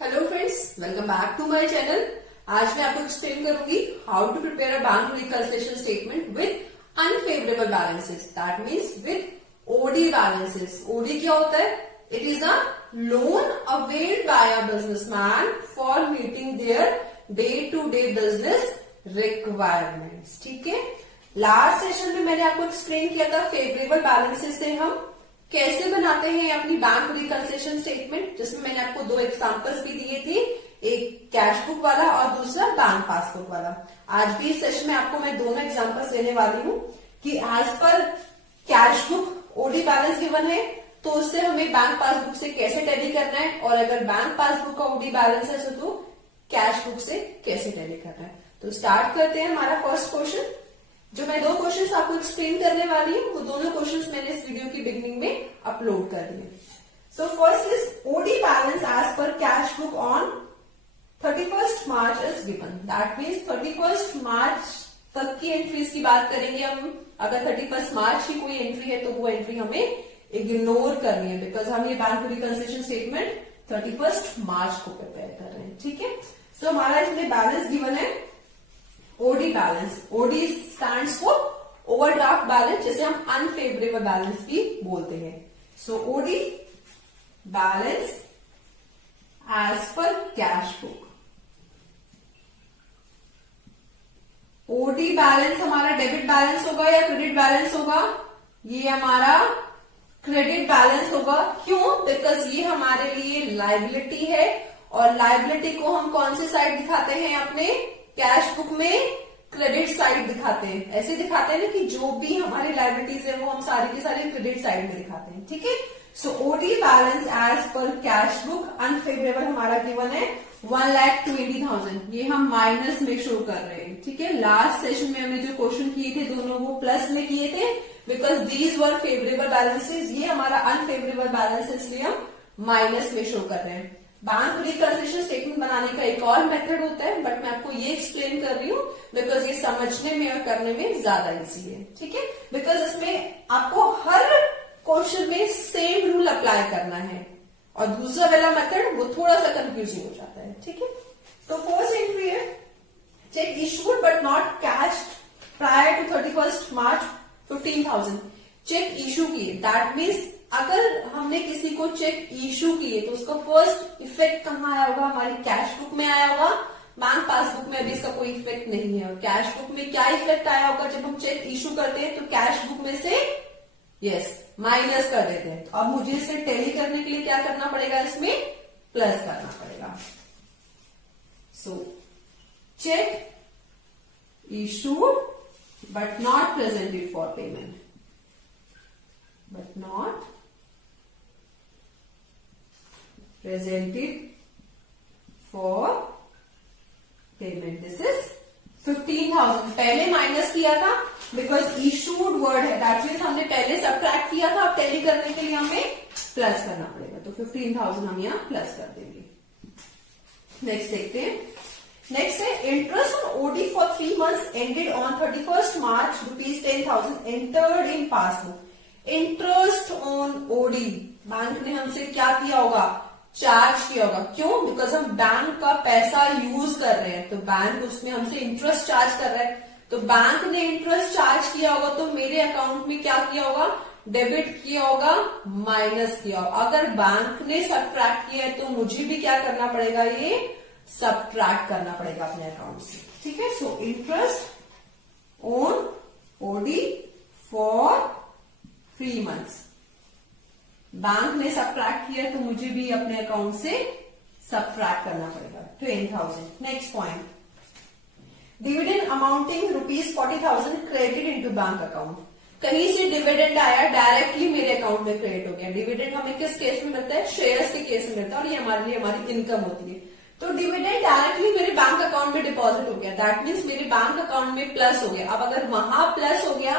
Hello friends, welcome back to my channel. आज मैं आपको एक्सप्लेन करूंगी how to prepare a bank reconciliation statement with unfavourable balances, that means with OD balances. OD क्या होता है? It is a loan availed by a businessman for meeting their day to day business requirements. ठीक है, last session में मैंने आपको explain किया था फेवरेबल बैलेंसेस से हम कैसे बनाते हैं अपनी बैंक रिकंसिलिएशन स्टेटमेंट, जिसमें मैंने आपको दो एग्जांपल्स भी दिए थे, एक कैश बुक वाला और दूसरा बैंक पासबुक वाला। आज भी इस सेशन में आपको मैं दोनों एग्जांपल्स देने वाली हूँ कि as per cash book OD balance given है तो उससे हमें बैंक पासबुक से कैसे टैली करना है, और अगर बैंक पासबुक का ओडी बैलेंस है तो कैश बुक से कैसे टैली करना है। तो स्टार्ट करते हैं हमारा फर्स्ट क्वेश्चन। जो मैं दो क्वेश्चंस आपको एक्सप्लेन करने वाली हूँ वो दोनों क्वेश्चंस मैंने इस वीडियो की बिगनिंग में अपलोड कर दिए। So first is OD balance as per cash book on 31st March is given. That means 31st मार्च तक की एंट्रीज की बात करेंगे हम। अगर 31st मार्च की कोई एंट्री है तो वो एंट्री हमें इग्नोर करनी है, बिकॉज हम ये बैंक रिकंसिलिएशन स्टेटमेंट 31st मार्च को प्रिपेयर कर रहे हैं। ठीक है, सो हमारा इसमें बैलेंस गिवन है OD balance. OD stands for overdraft balance, जिसे हम अनफेवरेबल बैलेंस भी बोलते हैं। So OD balance as per cash book. OD balance हमारा डेबिट बैलेंस होगा या क्रेडिट बैलेंस होगा? ये हमारा क्रेडिट बैलेंस होगा। क्यों? बिकॉज ये हमारे लिए लायबिलिटी है, और लायबिलिटी को हम कौन से साइड दिखाते हैं अपने कैश बुक में? क्रेडिट साइड दिखाते हैं। ऐसे दिखाते हैं ना कि जो भी हमारी लायबिलिटीज है वो हम सारी की सारी क्रेडिट साइड में दिखाते हैं। ठीक है, so OD balance as per cash book unfavourable हमारा गिवन है 1,20,000। ये हम माइनस में शो कर रहे हैं। ठीक है, लास्ट सेशन में हमने जो क्वेश्चन किए थे दोनों वो प्लस में किए थे, because these were favourable balances. ये हमारा अनफेवरेबल बैलेंस है, इसलिए हम माइनस में शो कर रहे हैं। बैंक रिकंसिलिएशन स्टेटमेंट बनाने का एक और मेथड होता है, बट मैं आपको ये एक्सप्लेन कर रही हूँ बिकॉज ये समझने में और करने में ज्यादा इजी है। ठीक है, बिकॉज इसमें आपको हर क्वेश्चन में सेम रूल अप्लाई करना है, और दूसरा वाला मेथड वो थोड़ा सा कंफ्यूजिंग हो जाता है। ठीक है, तो फर्स्ट एंट्री है cheque issued but not cash prior to 31st March 15,000। Cheque issue किए, दैट मीन्स अगर हमने किसी को चेक इशू किए तो उसका फर्स्ट इफेक्ट कहाँ आया होगा? हमारी कैश बुक में आया होगा। बैंक पासबुक में अभी इसका कोई इफेक्ट नहीं है। और कैश बुक में क्या इफेक्ट आया होगा? जब हम चेक इशू करते हैं तो कैश बुक में से यस माइनस कर देते हैं। तो अब मुझे इसे टैली करने के लिए क्या करना पड़ेगा? इसमें प्लस करना पड़ेगा। So check issued but not presented for payment, but not presented for payment. This is 15,000। पहले माइनस किया था बिकॉज इशूड वर्ड है, दैट मीन्स हमने पहले सबट्रैक्ट किया था। अब टैली करने के लिए हमें प्लस करना पड़ेगा, तो 15,000 हम यहाँ प्लस कर देंगे। नेक्स्ट देखते हैं। नेक्स्ट है interest on OD for 3 months ended on 31st March ₹10,000 entered in passbook. Interest on OD bank ने हमसे क्या किया होगा? चार्ज किया होगा। क्यों? बिकॉज हम बैंक का पैसा यूज कर रहे हैं, तो बैंक उसमें हमसे इंटरेस्ट चार्ज कर रहा है। तो बैंक ने इंटरेस्ट चार्ज किया होगा तो मेरे अकाउंट में क्या किया होगा? डेबिट किया होगा, माइनस किया होगा। अगर बैंक ने सबट्रैक्ट किया है तो मुझे भी क्या करना पड़ेगा? ये सबट्रैक्ट करना पड़ेगा अपने अकाउंट से। ठीक है, so interest on OD for 3 months bank ने सबट्रैक्ट किया तो मुझे भी अपने अकाउंट से सबट्रैक्ट करना पड़ेगा 10,000। Next point, dividend amounting ₹40,000 credit into bank account. कहीं से डिविडेंड आया, डायरेक्टली मेरे अकाउंट में क्रेडिट हो गया। डिविडेंड हमें किस केस में मिलता है? शेयर्स के केस में मिलता है, और ये हमारे लिए हमारी इनकम होती है। तो डिविडेंड डायरेक्टली मेरे बैंक अकाउंट में डिपॉजिट हो गया, दैट मीन्स मेरे बैंक अकाउंट में प्लस हो गया। अब अगर वहां प्लस हो गया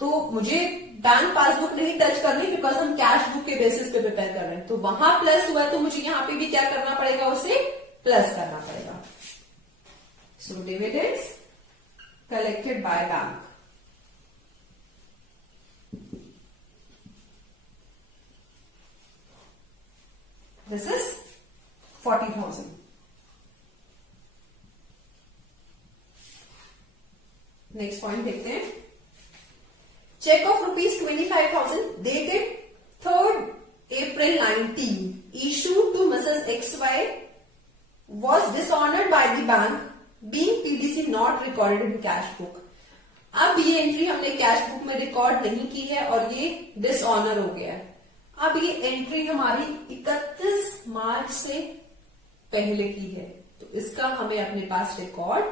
तो मुझे बैंक पासबुक नहीं टच करनी, बिकॉज हम कैश बुक के बेसिस पे प्रिपेयर कर रहे हैं। तो वहां प्लस हुआ तो मुझे यहाँ पे भी क्या करना पड़ेगा? उसे प्लस करना पड़ेगा। So dividends collected by bank, this is 40,000. Next point देखते हैं. Cheque of ₹25,000 dated 3rd April 19 issued to Mrs. XY was dishonored by the bank being PDC not recorded in cash book. अब ये entry हमने cash book में record नहीं की है और ये डिसऑनर हो गया है. अब ये एंट्री हमारी 31 मार्च से पहले की है, तो इसका हमें अपने पास रिकॉर्ड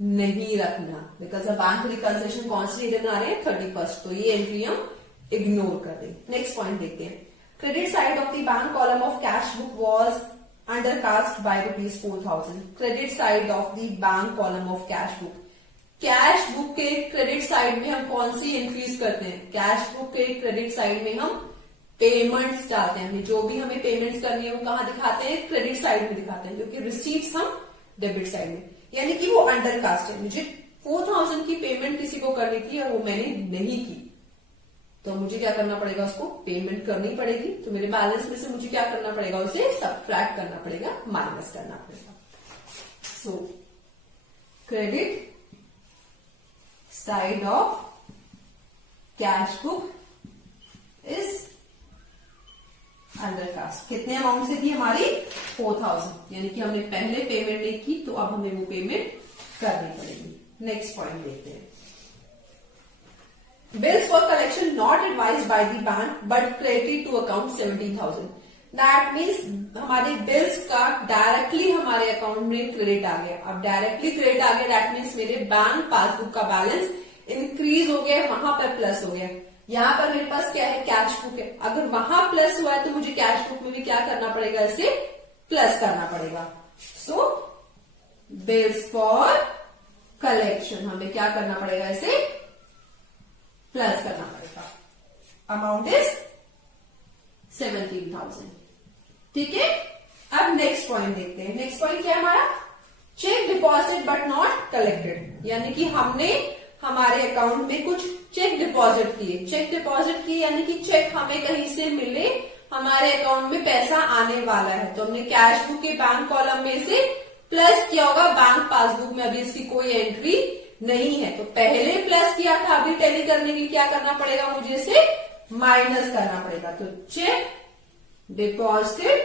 नहीं रखना, बिकॉज अब बैंक रिकंसिलिएशन कौन सी डेट बना रहे हैं 31st, तो ये एंट्री हम इग्नोर कर दें. नेक्स्ट पॉइंट देखते हैं. Credit side of the bank column of cash book was undercast bye ₹4,000. Credit side of the bank column of cash book. Cash book के क्रेडिट साइड में हम कौन सी एंट्रीज करते हैं? कैश बुक के क्रेडिट साइड में हम पेमेंट्स डालते हैं. जो भी हमें पेमेंट्स करनी है वो कहां दिखाते हैं? क्रेडिट साइड में दिखाते हैं, क्योंकि रिसीट्स हम डेबिट साइड में, यानी कि वो अंडरकास्ट है. मुझे 4,000 की पेमेंट किसी को करनी थी और वो मैंने नहीं की, तो मुझे क्या करना पड़ेगा? उसको पेमेंट करनी पड़ेगी. तो मेरे बैलेंस में से मुझे क्या करना पड़ेगा? उसे सब्ट्रैक्ट करना पड़ेगा, माइनस करना पड़ेगा. सो credit side of cash book is undercast. कितने अमाउंट से थी हमारी? 4,000, यानी कि हमने पहले पेमेंट नहीं की, तो अब हमें वो पेमेंट करनी पड़ेगी. नेक्स्ट पॉइंट देखते हैं. Bills for collection not advised by the bank but credited to account 17,000. That means हमारे बिल्स का डायरेक्टली हमारे अकाउंट में क्रेडिट आ गया. अब डायरेक्टली क्रेडिट आ गया, दैट मीन्स मेरे बैंक पासबुक का बैलेंस इंक्रीज हो गया, वहां पर प्लस हो गया. यहां पर मेरे पास क्या है? कैश बुक है. अगर वहां प्लस हुआ है तो मुझे कैश बुक में भी क्या करना पड़ेगा? इसे प्लस करना पड़ेगा. सो बिल्स फॉर कलेक्शन हमें क्या करना पड़ेगा? इसे प्लस करना पड़ेगा. Amount is 17,000. ठीक है. अब नेक्स्ट पॉइंट देखते हैं. नेक्स्ट पॉइंट क्या है हमारा? Cheque deposit but not collected. यानी कि हमने हमारे अकाउंट में कुछ चेक डिपॉजिट किए. चेक डिपॉजिट किए यानी कि चेक हमें कहीं से मिले, हमारे अकाउंट में पैसा आने वाला है, तो हमने कैश बुक के बैंक कॉलम में से प्लस किया होगा. बैंक पासबुक में अभी इसकी कोई एंट्री नहीं है, तो पहले प्लस किया था, अभी टैली करने के लिए क्या करना पड़ेगा? मुझे इसे माइनस करना पड़ेगा. तो check deposited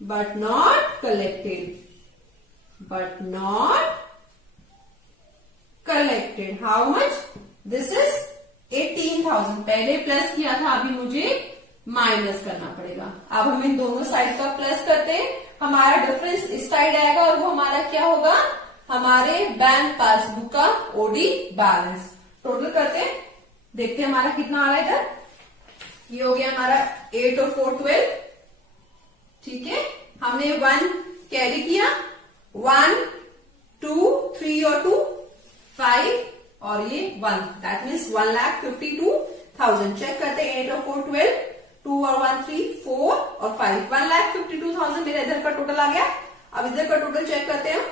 but not collected, but not collected. How much? This is 18,000. पहले प्लस किया था, अभी मुझे माइनस करना पड़ेगा. अब हम इन दोनों साइड का प्लस करते हैं, हमारा डिफरेंस इस साइड आएगा और वो हमारा क्या होगा? हमारे बैंक पासबुक का ओडी बैलेंस. टोटल करते हैं, देखते हैं हमारा कितना आ रहा है इधर. ये हो गया हमारा 8 और 4 12. ठीक है. हमने 1 कैरी किया, 1 2 3 और 2 5 और ये 1, दैट मीन्स 1,52,000. चेक करते हैं. 8 और 4 12, 2 और 1 3 4 और 5, 1,52,000 मेरा इधर का टोटल आ गया. अब इधर का टोटल चेक करते हैं.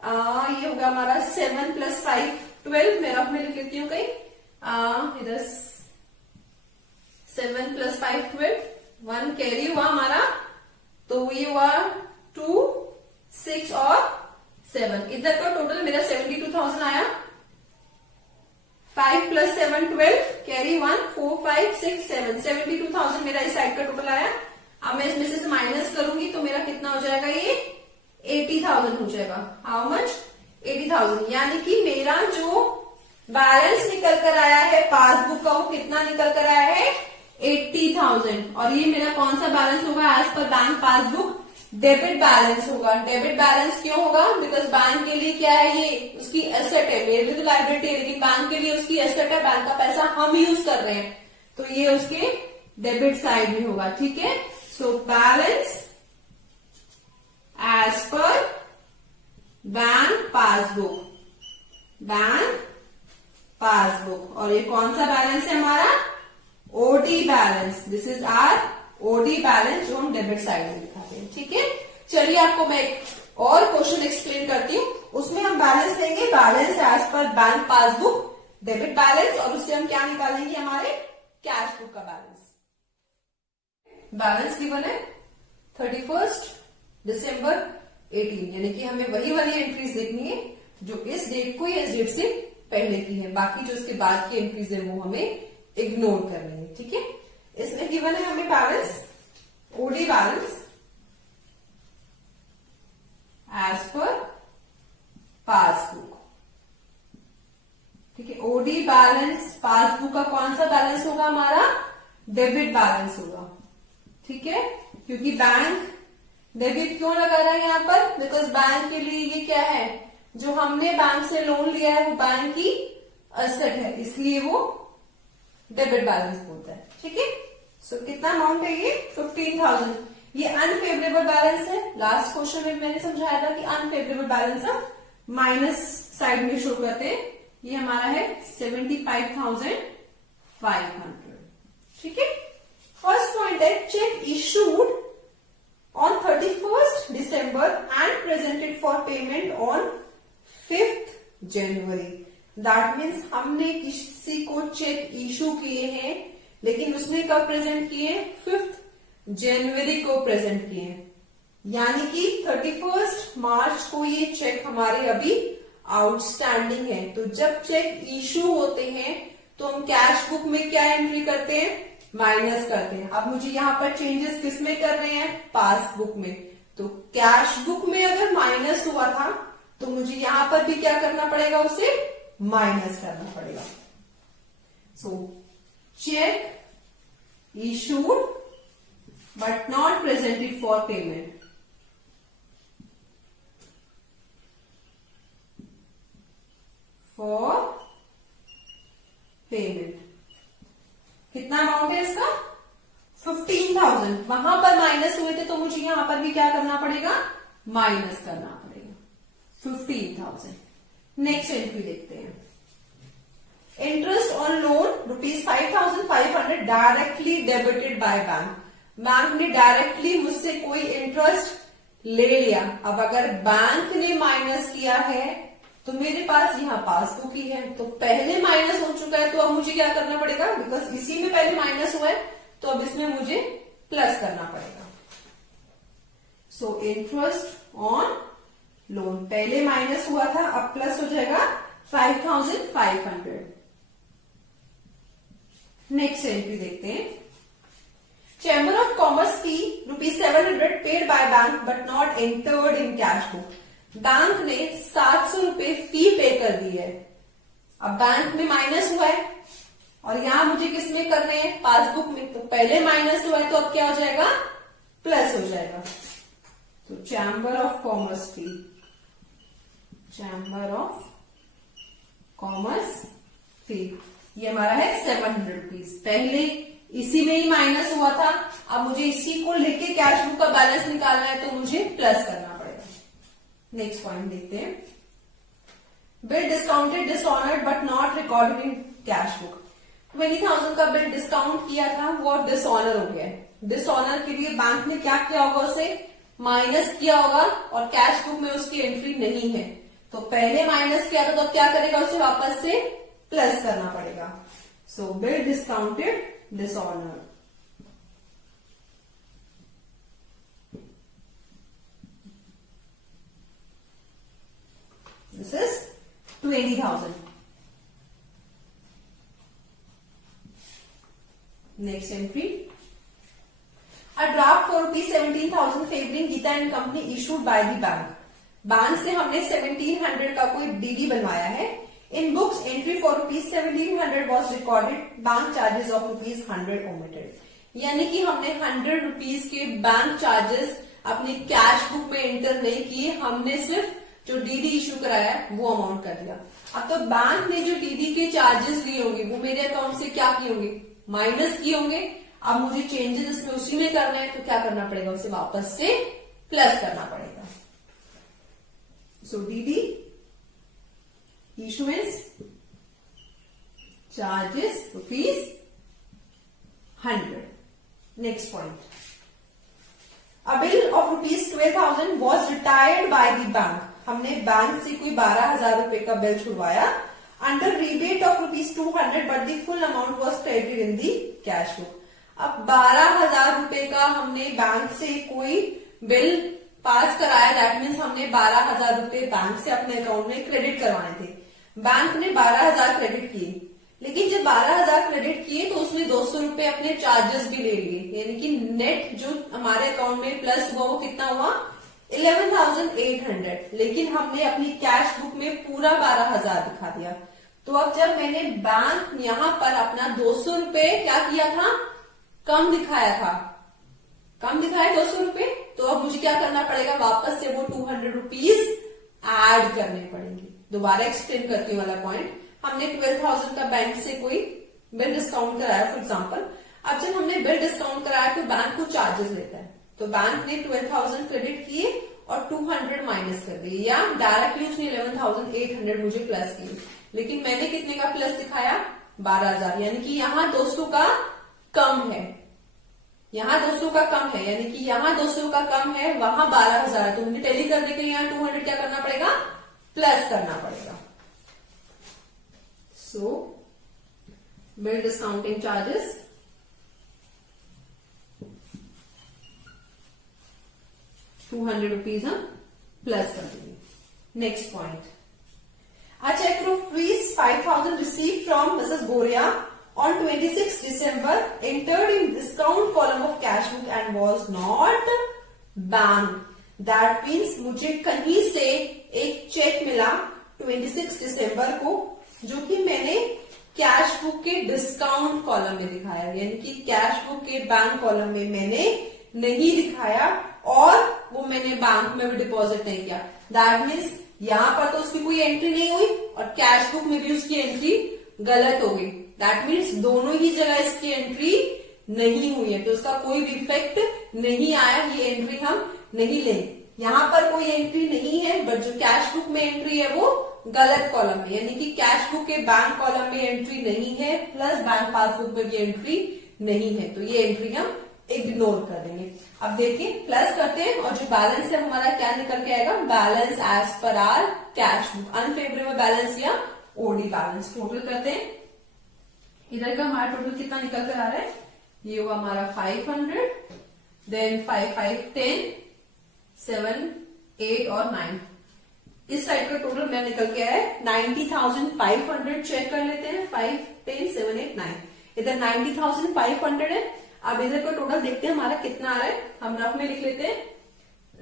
ये होगा हमारा 7 + 5 12. मैं रफ में लिख लेती हूँ कहीं. इधर 7 + 5 12, 1 कैरी हुआ हमारा, तो ये हुआ 2 6 और 7. इधर का टोटल मेरा 72,000 आया. 5 + 7 12, कैरी 1 4 5 6 7, 72,000 मेरा इस साइड का टोटल आया. अब मैं इसमें से माइनस करूंगी तो मेरा कितना हो जाएगा? ये 80,000 हो जाएगा. How much? 80,000. यानी कि मेरा जो बैलेंस निकल कर आया है पासबुक का, वो कितना निकल कर आया है? 80,000. और ये मेरा कौन सा बैलेंस होगा? As per bank passbook debit balance होगा. डेबिट बैलेंस क्यों होगा? बिकॉज बैंक के लिए क्या है? ये उसकी एसेट है. मेरे लिए तो लायबिलिटी है, लेकिन बैंक के लिए उसकी एसेट है. बैंक का पैसा हम यूज कर रहे हैं, तो ये उसके डेबिट साइड में होगा. ठीक है. So balance as per bank passbook, bank passbook. और ये कौन सा बैलेंस है हमारा? OD balance. This is our OD balance, जो हम डेबिट साइड में दिखाते हैं. ठीक है. चलिए आपको मैं एक और क्वेश्चन एक्सप्लेन करती हूँ. उसमें हम बैलेंस लेंगे, balance as per bank passbook debit balance, और उससे हम क्या निकालेंगे? हमारे कैश बुक का बैलेंस. बैलेंस गिवन है 31st दिसंबर 18, यानी कि हमें वही वाली एंट्रीज देखनी है जो इस डेट को या इस डेट से पहले की है, बाकी जो उसके बाद की एंट्रीज है वो हमें इग्नोर करनी है। ठीक है, इसमें गिवन है हमें balance, OD balance as per passbook. ठीक है, ओडी बैलेंस पासबुक का कौन सा बैलेंस होगा हमारा, डेबिट बैलेंस होगा। ठीक है, क्योंकि बैंक डेबिट क्यों लगा रहा है यहाँ पर, बिकॉज बैंक के लिए ये क्या है, जो हमने बैंक से लोन लिया है वो बैंक की असेट है, इसलिए वो डेबिट बैलेंस बोलता है। ठीक है, सो कितना अमाउंट है ये 15,000। ये अनफेवरेबल बैलेंस है, लास्ट क्वेश्चन में मैंने समझाया था कि अनफेवरेबल बैलेंस हम माइनस साइड में शो करते हैं। ये हमारा है 75,500। ठीक है, फर्स्ट पॉइंट है cheque issued on 31st December and presented for payment on 5th January. That means हमने किसी को चेक इशू किए हैं, लेकिन उसने कब प्रेजेंट किए, 5th जनवरी को प्रेजेंट किए हैं, यानी कि 31st मार्च को ये चेक हमारे अभी आउटस्टैंडिंग है। तो जब चेक इशू होते हैं तो हम कैश बुक में क्या एंट्री करते हैं, माइनस करते हैं। अब मुझे यहाँ पर चेंजेस किस में कर रहे हैं, पासबुक में। तो कैश बुक में अगर माइनस हुआ था तो मुझे यहां पर भी क्या करना पड़ेगा, उसे माइनस करना पड़ेगा। So check issued but not presented for payment, for payment. कितना अमाउंट है इसका, 15,000। वहां पर माइनस हुए थे तो मुझे यहां पर भी क्या करना पड़ेगा, माइनस करना पड़ेगा 15,000। नेक्स्ट एंट्री देखते हैं, interest on loan ₹5,500 directly debited by bank. Bank ने डायरेक्टली मुझसे कोई इंटरेस्ट ले लिया। अब अगर बैंक ने माइनस किया है तो मेरे पास यहाँ पासबुक ही है, तो पहले माइनस हो चुका है, तो अब मुझे क्या करना पड़ेगा, बिकॉज इसी में पहले माइनस हुआ है तो अब इसमें मुझे प्लस करना पड़ेगा। सो इंटरेस्ट ऑन लोन, पहले माइनस हुआ था अब प्लस हो जाएगा 5,500। नेक्स्ट एंट्री देखते हैं, chamber of commerce fee ₹700 paid by bank but not entered in cash book. Bank ने 700 रुपए फी पे कर दी है। अब बैंक में माइनस हुआ है और यहां मुझे किसमें करने हैं, पासबुक में। तो पहले माइनस हुआ है तो अब क्या हो जाएगा, प्लस हो जाएगा। तो chamber of commerce fee, chamber of commerce fee, ये हमारा है 700 रुपीज। पहले इसी में ही माइनस हुआ था, अब मुझे इसी को लेके कैश बुक का बैलेंस निकालना है तो मुझे प्लस करना पड़ेगा। नेक्स्ट पॉइंट देखते हैं, bill discounted dishonoured but not recorded in cash book. 20,000 का बिल डिस्काउंट किया था वो अब डिसऑनर हो गया है। डिसऑनर के लिए बैंक ने क्या किया होगा, उसे माइनस किया होगा और कैश बुक में उसकी एंट्री नहीं है। तो पहले माइनस किया था तो अब क्या करेगा, उसे वापस से प्लस करना पड़ेगा। So bill discounted dishonour, this is 20,000। Next entry, a draft for ₹17,000 favouring Geeta and company issued by the bank. Bank से हमने 1700 का कोई डीडी बनवाया है। In books entry for ₹1700 was recorded, bank charges of ₹100 omitted. यानी कि हमने 100 रुपीज के बैंक चार्जेस अपनी कैश बुक में एंटर नहीं किए, हमने सिर्फ जो डीडी इशू कराया वो अमाउंट कर दिया। अब तो बैंक ने जो डीडी के चार्जेस लिए होंगे वो मेरे अकाउंट से क्या किए होंगे, माइनस किए होंगे। अब मुझे चेंजेस इसमें उसी में करना है तो क्या करना पड़ेगा, उसे वापस से प्लस करना पड़ेगा। So DD issuance charges ₹100। Next point, a bill of ₹12,000 was retired by the bank. हमने बैंक से कोई 12,000 रुपए का बिल छुड़वाया under rebate of ₹200 but the full amount was credited in the cash book. अब 12,000 रुपए का हमने बैंक से कोई बिल पास कराया, दैट मीन्स हमने 12,000 रुपए बैंक से अपने अकाउंट में क्रेडिट करवाने थे। बैंक ने 12,000 क्रेडिट किए, लेकिन जब 12,000 क्रेडिट किए तो उसमें 200 रुपए अपने चार्जेस भी ले लिए, यानी कि नेट जो हमारे अकाउंट में प्लस हुआ वो कितना हुआ 11,800। लेकिन हमने अपनी कैश बुक में पूरा 12,000 दिखा दिया। तो अब जब मैंने बैंक यहां पर अपना 200 रुपए क्या किया था, कम दिखाया था, कम दिखाया 200 रुपए, तो अब मुझे क्या करना पड़ेगा, वापस से वो 200 रुपीज ऐड करने पड़ेंगे। दोबारा एक्सप्लेन करती हूँ वाला पॉइंट। हमने 12,000 का बैंक से कोई बिल डिस्काउंट कराया फॉर एग्जांपल। अब जब हमने बिल डिस्काउंट कराया तो बैंक को चार्जेस लेता है, तो बैंक ने 12,000 क्रेडिट किए और 200 माइनस कर दिए, या डायरेक्टली उसने 11,800 मुझे प्लस किए। लेकिन मैंने कितने का प्लस दिखाया, 12,000, यानी कि यहाँ 200 का कम है, यहाँ 200 का कम है, यानी कि यहाँ 200 का कम है, वहां 12,000 है। तो मुझे टैली करने के लिए यहाँ 200 क्या करना पड़ेगा, प्लस करना पड़ेगा। सो बिल डिस्काउंटिंग चार्जेस ₹200 हम प्लस कर देंगे। Next point, a check proof rupees 5,000 received from Mrs. Goria on 26 December entered in discount column of cash book and was not banked. That means मुझे कहीं से एक check मिला 26 दिसंबर को, जो कि मैंने कैश बुक के डिस्काउंट कॉलम में दिखाया, यानी कि कैश बुक के बैंक कॉलम में मैंने नहीं दिखाया और वो मैंने बैंक में भी डिपॉजिट नहीं किया। दैट मीन्स यहां पर तो उसकी कोई एंट्री नहीं हुई और कैश बुक में भी उसकी एंट्री गलत हो गई। दैट मीन्स दोनों ही जगह इसकी एंट्री नहीं हुई है, तो उसका कोई भी इफेक्ट नहीं आया, ये एंट्री हम नहीं लेंगे। यहां पर कोई एंट्री नहीं है, बट जो कैश बुक में एंट्री है वो गलत कॉलम में, यानी कि कैश बुक के बैंक कॉलम में एंट्री नहीं है, प्लस बैंक पासबुक में भी एंट्री नहीं है, तो ये एंट्री हम इग्नोर कर देंगे। अब देखिए प्लस करते हैं और जो बैलेंस है हमारा क्या निकल के आएगा, balance as per our cash book, unfavourable balance या ओडी बैलेंस। टोटल करते हैं, इधर का हमारा टोटल कितना निकल कर आ रहा है, ये हुआ हमारा 500, देन 5 5 10 7 8 और 9, इस साइड का टोटल मैं निकल के आया है 90,500। चेक कर लेते हैं, 5 10 7 8 9, इधर 90,500 है। अब इधर का टोटल देखते हैं हमारा कितना आ रहा है, हम रफ में लिख लेते हैं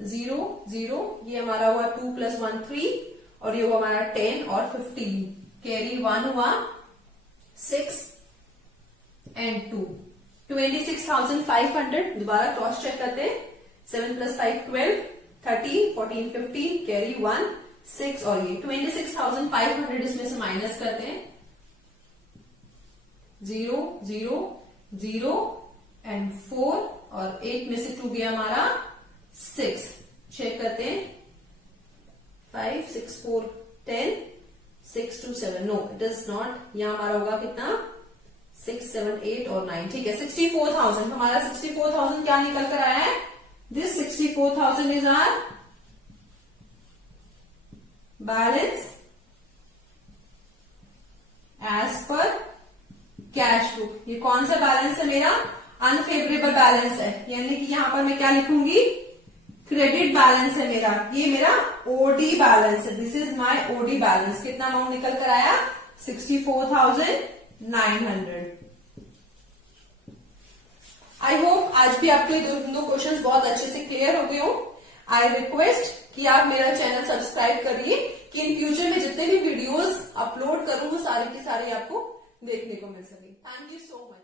0 0, ये हमारा हुआ 2 + 1 3, और ये हुआ हमारा 10 और 15, कैरी 1 हुआ 6 एंड 2, 26,500। दोबारा क्रॉस चेक करते हैं, 7 + 5 12, 13 14 15, कैरी 1 6, और ये 26,500 इसमें से माइनस करते हैं, 0 0 0 एंड 4, और 8 में से 2 गया हमारा 6। चेक करते हैं, 5 6 4 10 6 2 7, नो इट इज नॉट, यहां हमारा होगा कितना 6 7 8 और 9, ठीक है 64,000। हमारा 64,000 क्या निकल कर आया है, this 64,000 is our balance as per cash book. ये कौन सा बैलेंस है मेरा, अनफेवरेबल बैलेंस है, यानी कि यहां पर मैं क्या लिखूंगी, क्रेडिट बैलेंस है मेरा, ये मेरा ओडी बैलेंस है, this is my OD balance. कितना अमाउंट निकल कर आया, 64,900। आई होप आज भी आपके दो क्वेश्चंस बहुत अच्छे से क्लियर हो गए हो। आई रिक्वेस्ट कि आप मेरा चैनल सब्सक्राइब करिए, कि इन फ्यूचर में जितने भी वीडियोस अपलोड करूं वो सारे के सारे आपको देखने को मिल सके। Thank you so much.